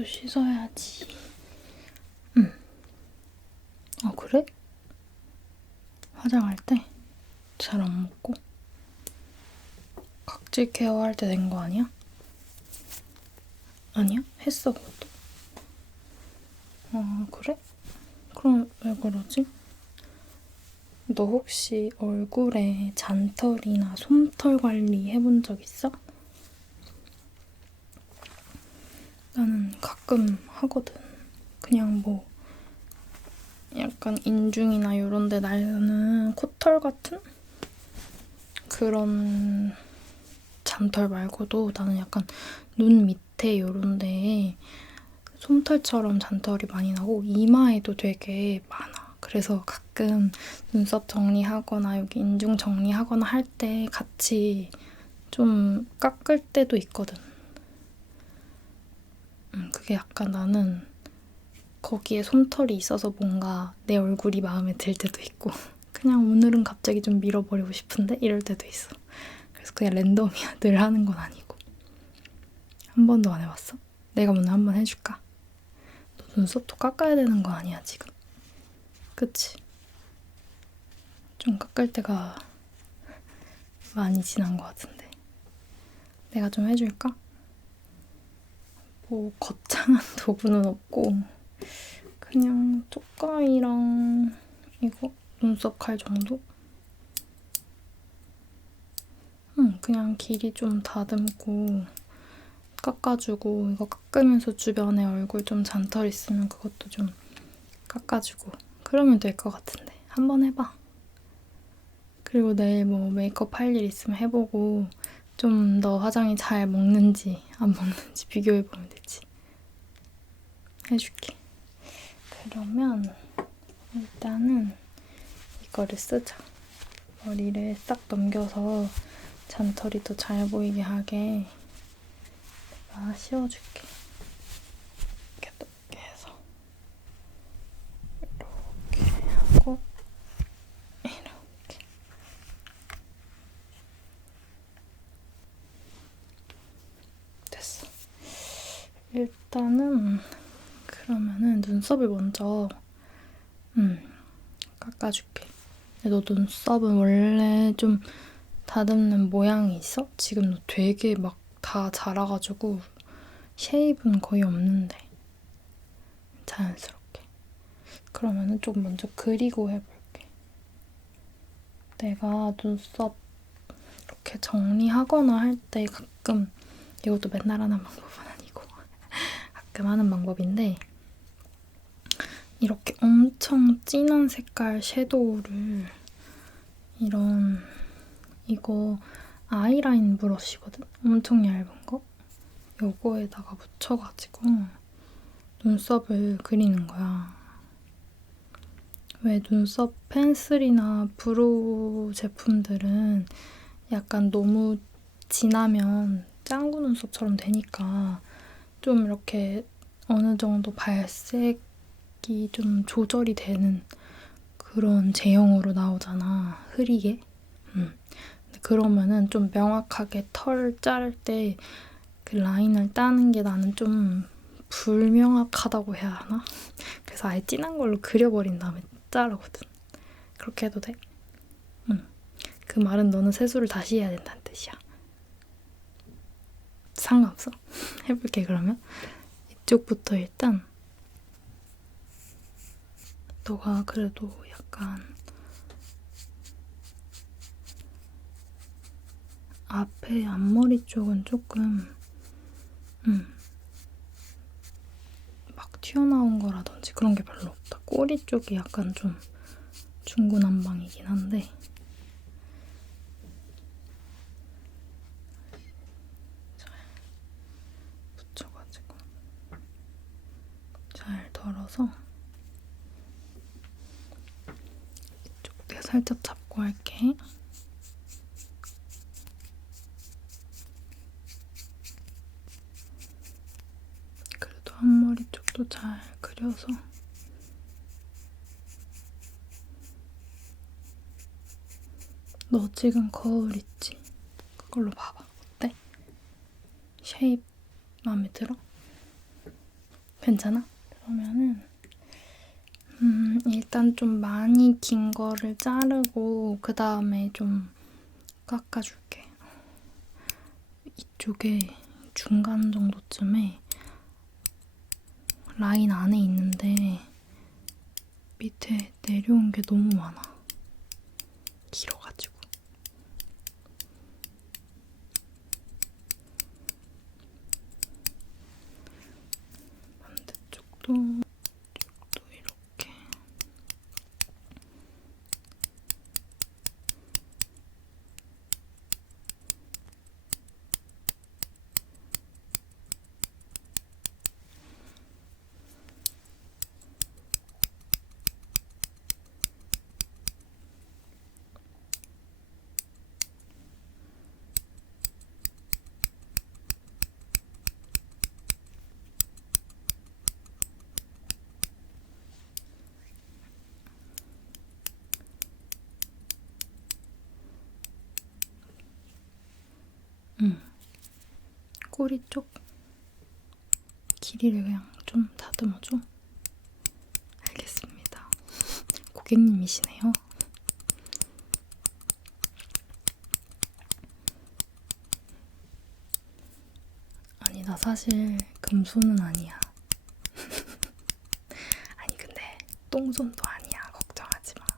또 씻어야지. 응. 아, 그래? 화장할 때 잘 안 먹고 각질 케어할 때 된 거 아니야? 아니야? 했어, 그것도. 아, 그래? 그럼 왜 그러지? 너 혹시 얼굴에 잔털이나 솜털 관리 해본 적 있어? 나는 가끔 하거든. 그냥 뭐 약간 인중이나 이런 데 나는 코털 같은 그런 잔털 말고도 나는 약간 눈 밑에 이런 데에 솜털처럼 잔털이 많이 나고 이마에도 되게 많아. 그래서 가끔 눈썹 정리하거나 여기 인중 정리하거나 할 때 같이 좀 깎을 때도 있거든. 음, 그게 약간 나는 거기에 솜털이 있어서 뭔가 내 얼굴이 마음에 들 때도 있고 그냥 오늘은 갑자기 좀 밀어버리고 싶은데 이럴 때도 있어. 그래서 그냥 랜덤이야. 늘 하는 건 아니고. 한 번도 안 해봤어? 내가 오늘 한 번 해줄까? 너 눈썹도 깎아야 되는 거 아니야 지금? 그치? 좀 깎을 때가 많이 지난 것 같은데. 내가 좀 해줄까? 뭐 거창한 도구는 없고 그냥 쪽가위랑 이거 눈썹 칼 정도? 응, 그냥 길이 좀 다듬고 깎아주고 이거 깎으면서 주변에 얼굴 좀 잔털 있으면 그것도 좀 깎아주고 그러면 될 것 같은데 한번 해봐. 그리고 내일 뭐 메이크업 할 일 있으면 해보고 좀너 화장이 잘 먹는지 안 먹는지 비교해보면 되지. 해줄게. 그러면 일단은 이거를 쓰자. 머리를 싹 넘겨서 잔털이 더 잘 보이게 하게 내가 씌워줄게 넓게 해서 이렇게 하고 이렇게 됐어. 일단은 그러면은 눈썹을 먼저 음 깎아줄게. 너 눈썹은 원래 좀 다듬는 모양이 있어? 지금 너 되게 막 다 자라가지고 쉐입은 거의 없는데 자연스럽게. 그러면은 좀 먼저 그리고 해볼게. 내가 눈썹 이렇게 정리하거나 할 때 가끔 이것도 맨날 하는 방법은 가끔 하는 방법인데 이렇게 엄청 진한 색깔 섀도우를 이런 이거 아이라인 브러쉬거든? 엄청 얇은 거? 요거에다가 묻혀가지고 눈썹을 그리는 거야. 왜 눈썹 펜슬이나 브로우 제품들은 약간 너무 진하면 짱구 눈썹처럼 되니까 좀 이렇게 어느 정도 발색이 좀 조절이 되는 그런 제형으로 나오잖아. 흐리게. 음. 그러면은 좀 명확하게 털 자를 때 그 라인을 따는 게 나는 좀 불명확하다고 해야 하나? 그래서 아예 진한 걸로 그려버린 다음에 자르거든. 그렇게 해도 돼? 응. 그 말은 너는 세수를 다시 해야 된다는 뜻이야. 상관없어. 해볼게 그러면. 이쪽부터 일단 너가 그래도 약간 앞에 앞머리 쪽은 조금 음, 막 튀어나온 거라든지 그런 게 별로 없다. 꼬리 쪽이 약간 좀 중구난방이긴 한데 잘 붙여가지고 잘 덜어서 이쪽 내가 살짝 잡고 할게. 그래도 앞머리 쪽도 잘 그려서 너 지금 거울 있지? 그걸로 봐봐. 어때? 쉐입 마음에 들어? 괜찮아? 그러면은 음, 일단 좀 많이 긴 거를 자르고 그 다음에 좀 깎아줄게. 이쪽에 중간 정도쯤에 라인 안에 있는데 밑에 내려온 게 너무 많아. 길어가지고. 반대쪽도 또 이렇게 응. 꼬리 쪽 길이를 그냥 좀 다듬어줘. 알겠습니다. 고객님이시네요. 아니, 나 사실 금손은 아니야. 아니, 근데 똥손도 아니야. 걱정하지 마.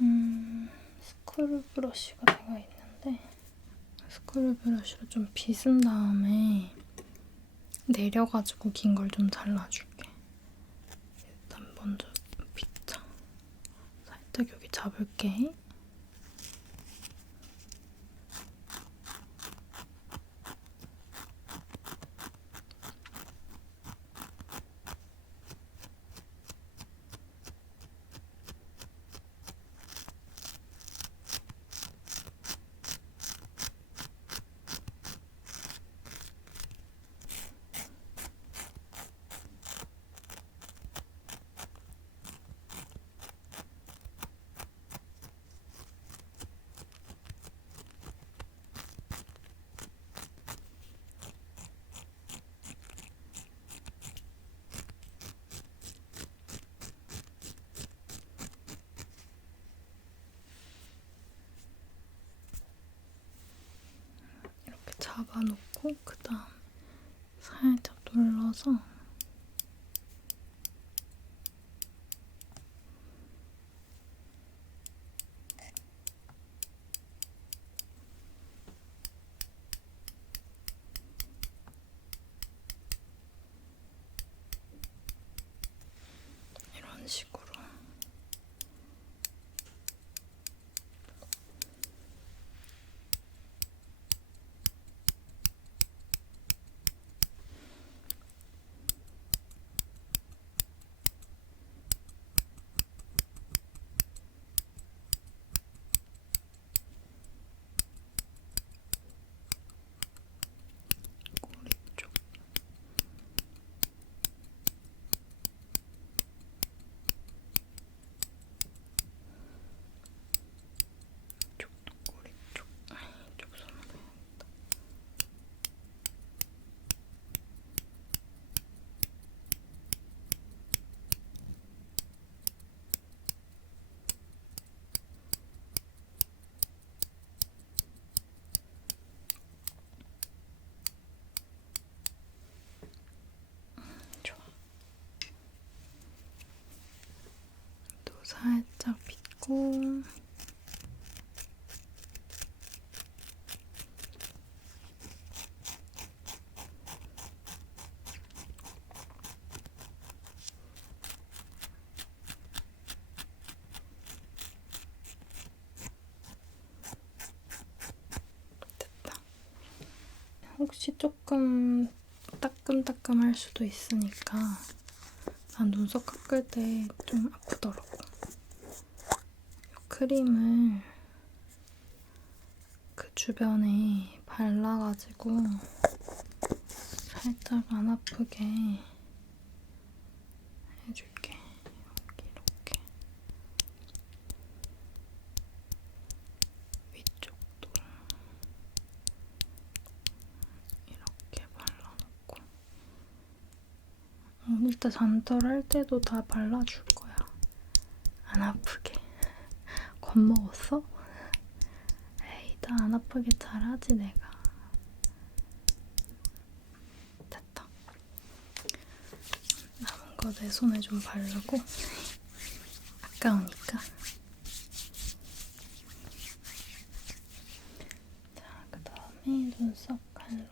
음, 스크류 브러쉬가 내가 있는데 스크류 브러쉬로 좀 빗은 다음에 내려가지고 긴 걸 좀 잘라줄게. 일단 먼저 빗자. 살짝 여기 잡을게. 잡아놓고 그 다음 살짝 눌러서 이런 식으로 꼬리 쪽 쪽도 꼬리 쪽, 아이, 쪽 손으로 해야겠다. 좋아. 또 살짝 빗고 됐다. 혹시 조금 따끔따끔할 수도 있으니까 난 눈썹 깎을 때 좀 아프더라고. 크림을 그 주변에 발라가지고 살짝 안 아프게 해줄게. 여기 이렇게. 위쪽도 이렇게 발라놓고. 음, 일단 잔털 할 때도 다 발라줄 거야. 안 아프게. 겁먹었어? 에이, 나안 아프게 잘하지, 내가. 됐다. 남은 거내 손에 좀 바르고. 아까우니까. 자, 그 다음에 눈썹 칼로.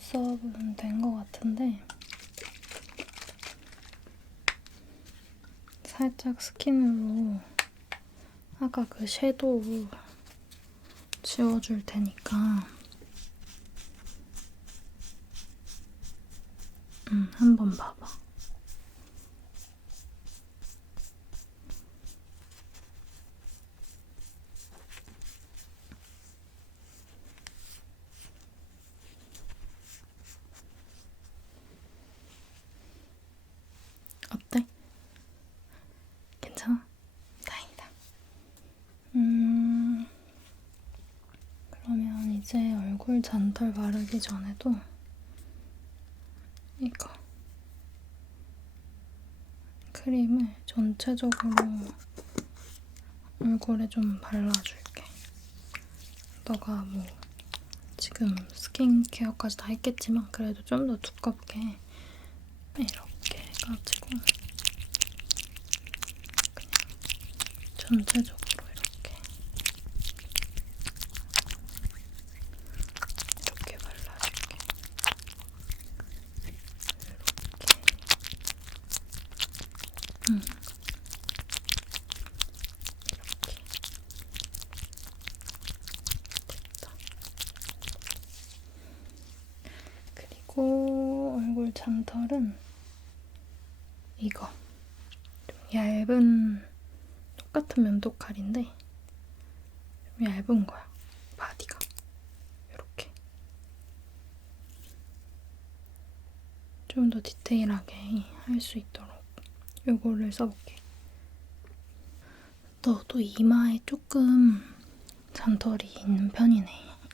눈썹은 된 것 같은데 살짝 스킨으로 아까 그 섀도우 지워줄 테니까 음, 한번 봐봐. 어때? 괜찮아? 다행이다. 음, 그러면 이제 얼굴 잔털 바르기 전에도 이거 크림을 전체적으로 얼굴에 좀 발라줄게. 너가 뭐 지금 스킨케어까지 다 했겠지만 그래도 좀 더 두껍게 이렇게 해가지고 그냥 전체적으로 이렇게 이렇게 발라줄게. 이렇게. 음. 이렇게. 됐다. 그리고 그리고 얼굴 잔털은 이거 좀 얇은 똑같은 면도칼인데 좀 얇은 거야 바디가 이렇게 좀 더 디테일하게 할 수 있도록 이거를 써볼게. 너도 이마에 조금 잔털이 있는 편이네.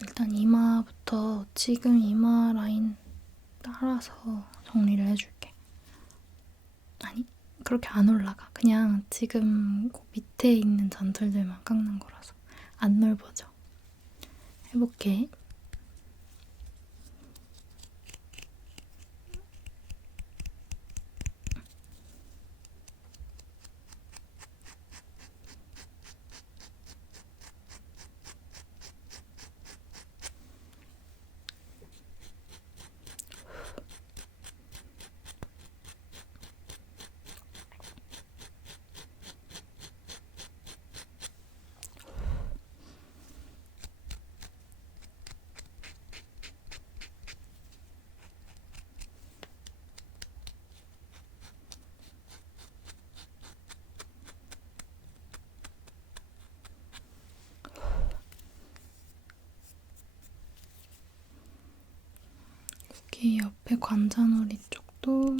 일단 이마부터 지금 이마 라인 따라서 정리를 해줄게. 아니, 그렇게 안 올라가. 그냥 지금 그 밑에 있는 잔털들만 깎는 거라서 안 넓어져. 해볼게. 여기 옆에 관자놀이 쪽도 이쪽도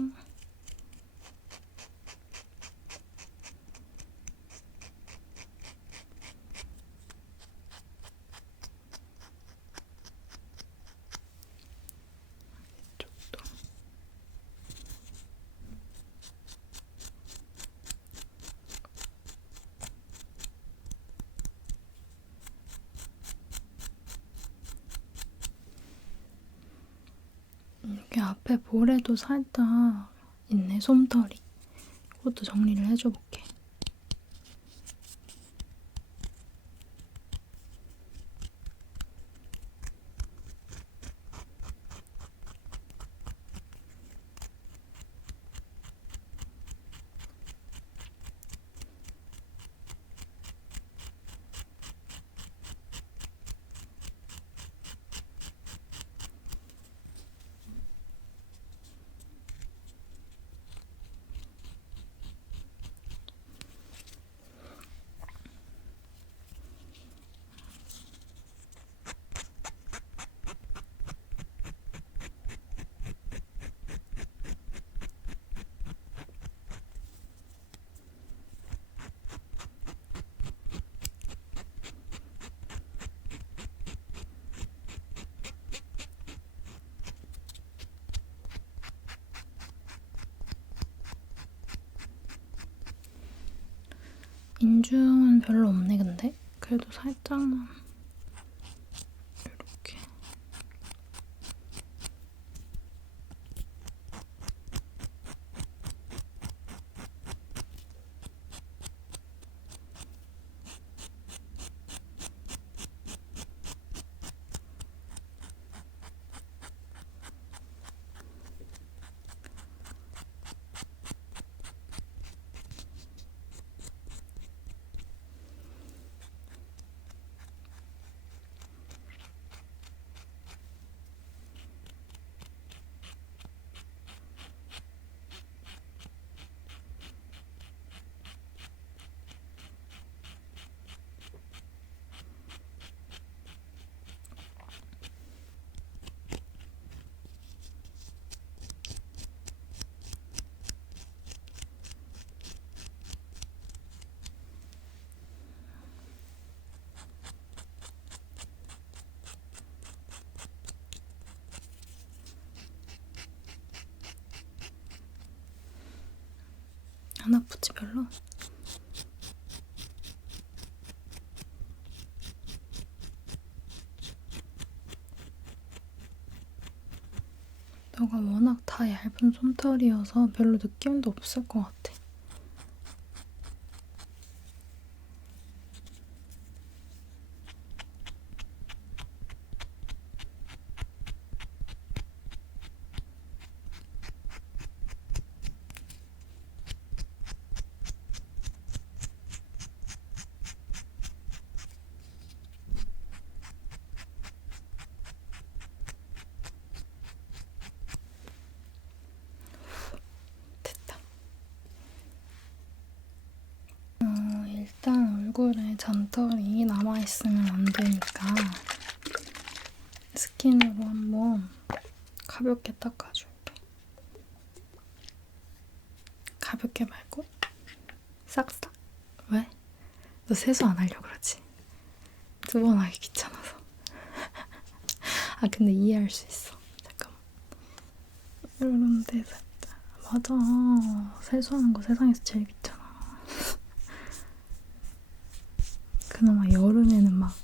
여기 앞에 볼에도 살짝 있네, 솜털이. 이것도 정리를 해줘볼게. 인중은 별로 없네, 근데. 그래도 살짝만. 안 아프지, 별로? 너가 워낙 다 얇은 솜털이어서 별로 느낌도 없을 것 같아. 가볍게 말고 싹싹. 왜? 너 세수 안 하려고 그러지? 두 번 하기 귀찮아서. 아 근데 이해할 수 있어. 잠깐만. 이런 데 살짝. 맞아. 세수하는 거 세상에서 제일 귀찮아. 그나마 여름에는 막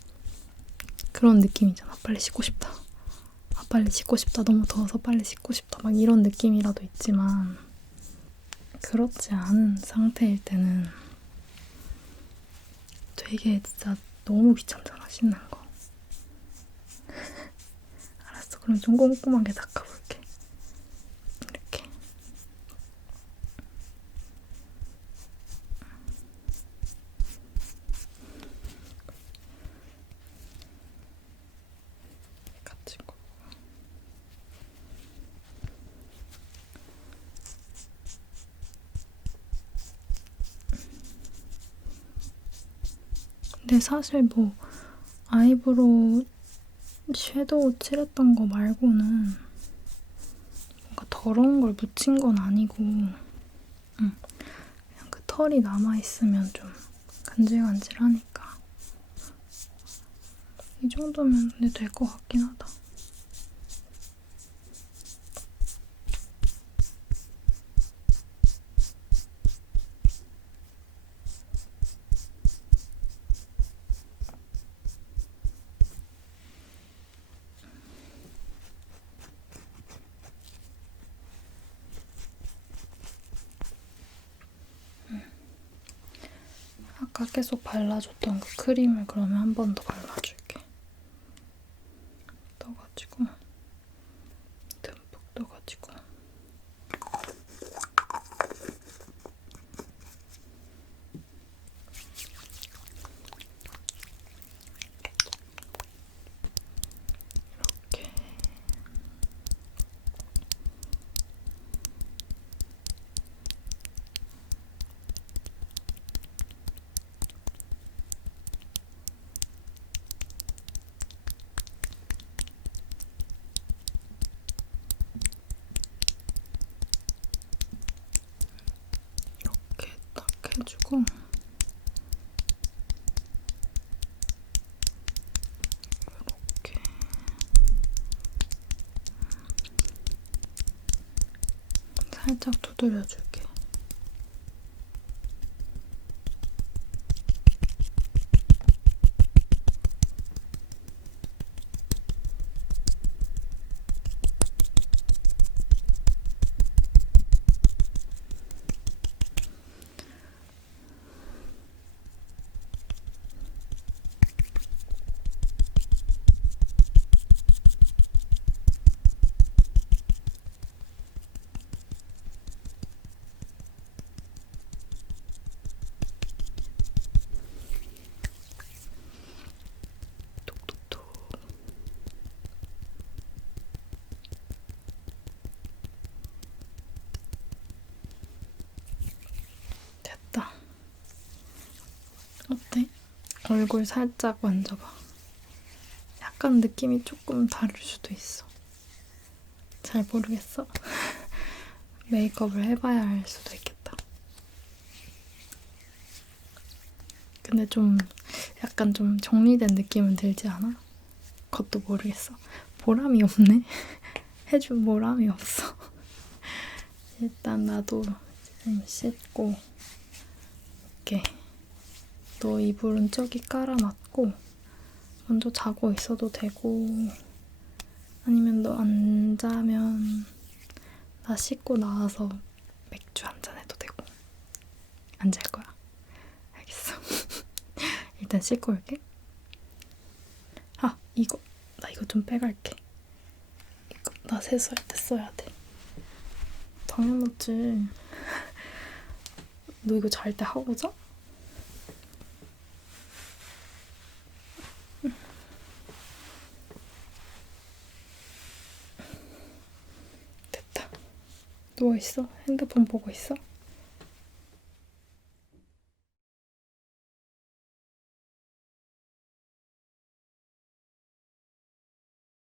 그런 느낌이잖아. 빨리 씻고 싶다. 아, 빨리 씻고 싶다. 너무 더워서 빨리 씻고 싶다. 막 이런 느낌이라도 있지만 그렇지 않은 상태일 때는 되게 진짜 너무 귀찮잖아. 씻는 거. 알았어. 그럼 좀 꼼꼼하게 닦아볼게. 근데 사실 뭐 아이브로우 섀도우 칠했던 거 말고는 뭔가 더러운 걸 묻힌 건 아니고 응. 그냥 그 털이 남아있으면 좀 간질간질하니까 이 정도면 될 것 같긴 하다. 아까 계속 발라줬던 그 크림을 그러면 한 번 더 발라줄게. 떠가지고 듬뿍 떠가지고 이렇게 이렇게 딱 해주고 이렇게 살짝 두드려줄게. 톡톡톡. 됐다. 어때? 얼굴 살짝 만져봐. 약간 느낌이 조금 다를 수도 있어. 잘 모르겠어. 메이크업을 해봐야 할 수도 있겠다. 근데 좀 약간 좀 정리된 느낌은 들지 않아? 그것도 모르겠어. 보람이 없네. 해준 보람이 없어. 일단 나도 좀 씻고 너 이불은 저기 깔아놨고 먼저 자고 있어도 되고 아니면 너 안 자면 나 씻고 나와서 맥주 한잔 해도 되고 안 잘 거야. 알겠어. 일단 씻고 올게. 아 이거 나 이거 좀 빼갈게. 이거 나 세수할 때 써야 돼. 당연하지. 너 이거 잘 때 하고 자? 누워 있어. 핸드폰 보고 있어.